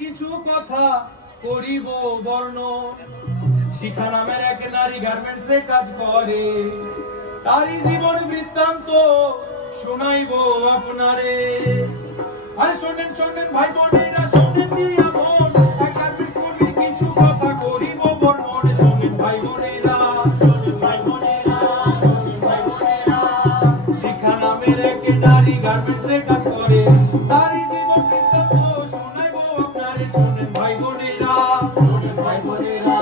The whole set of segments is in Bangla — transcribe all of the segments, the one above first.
কিছু কথা করিব বর্ণন। শিখা নামের এক নারী গার্মেন্টসে কাজ করে, তারই জীবন বৃত্তান্ত শোনাইব আপনারে। আরে শোনেন শোনেন ভাই বোনেরা, শোনেন দিয়া মন, এক গার্মেন্টস কর্মীর কিছু কথা করিব বর্ণন। শোনেন ভাই বোনেরা, শোনেন ভাই বোনেরা, শোনেন ভাই বোনেরা। শিখা নামের এক নারী গার্মেন্টসে কাজ করে, তারই জীবন বৃত্তান্ত শোনাইব আপনারে। শোনেন ভাই বোনেরা, শোনেন ভাই বোনেরা,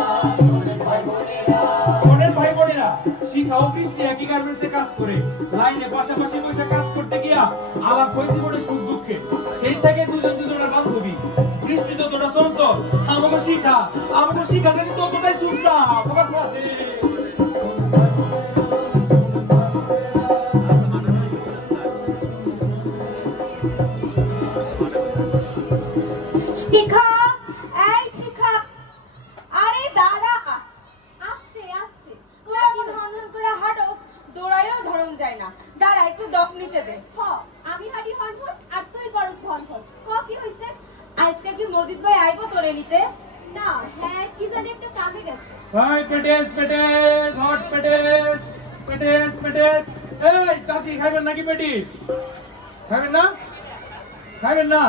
শোনেন ভাই বোনেরা, শোনেন ভাই বোনেরা। শিখা ও বৃষ্টি একই গার্মেন্টসে কাজ করে, লাইনে পাশাপাশি বসে কাজ করতে গিয়া আলাপ হয়ে জীবনে সুখ দুঃখে। সেই থেকে দুজন দুজনের বান্ধবী। বৃষ্টি যতটা চঞ্চল, আমাকে শিখা জানি ততটাই চুপচাপ। শিখা, এই শিখা, আরে দাঁড়া। আস্তে আস্তে কেমন হনহন করে হাঁটো, দৌড়াইও ধরন যায় না। দাঁড়া, একটু দম নিতে দে। আমি হাঁটি হনহন আর তুই করস ভনভন। কি হইছে? আজকে কি মজিদ ভাই আইবো তোরে নিতে? না, হ্যাঁ কি জানি একটা কামে গেছে। ভাই পেটেস পেটেস, হট পেটেস, পেটেস পেটেস। এই চাচি খাইবেন নাকি পেটি? খাইবেন না? খাইবেন না?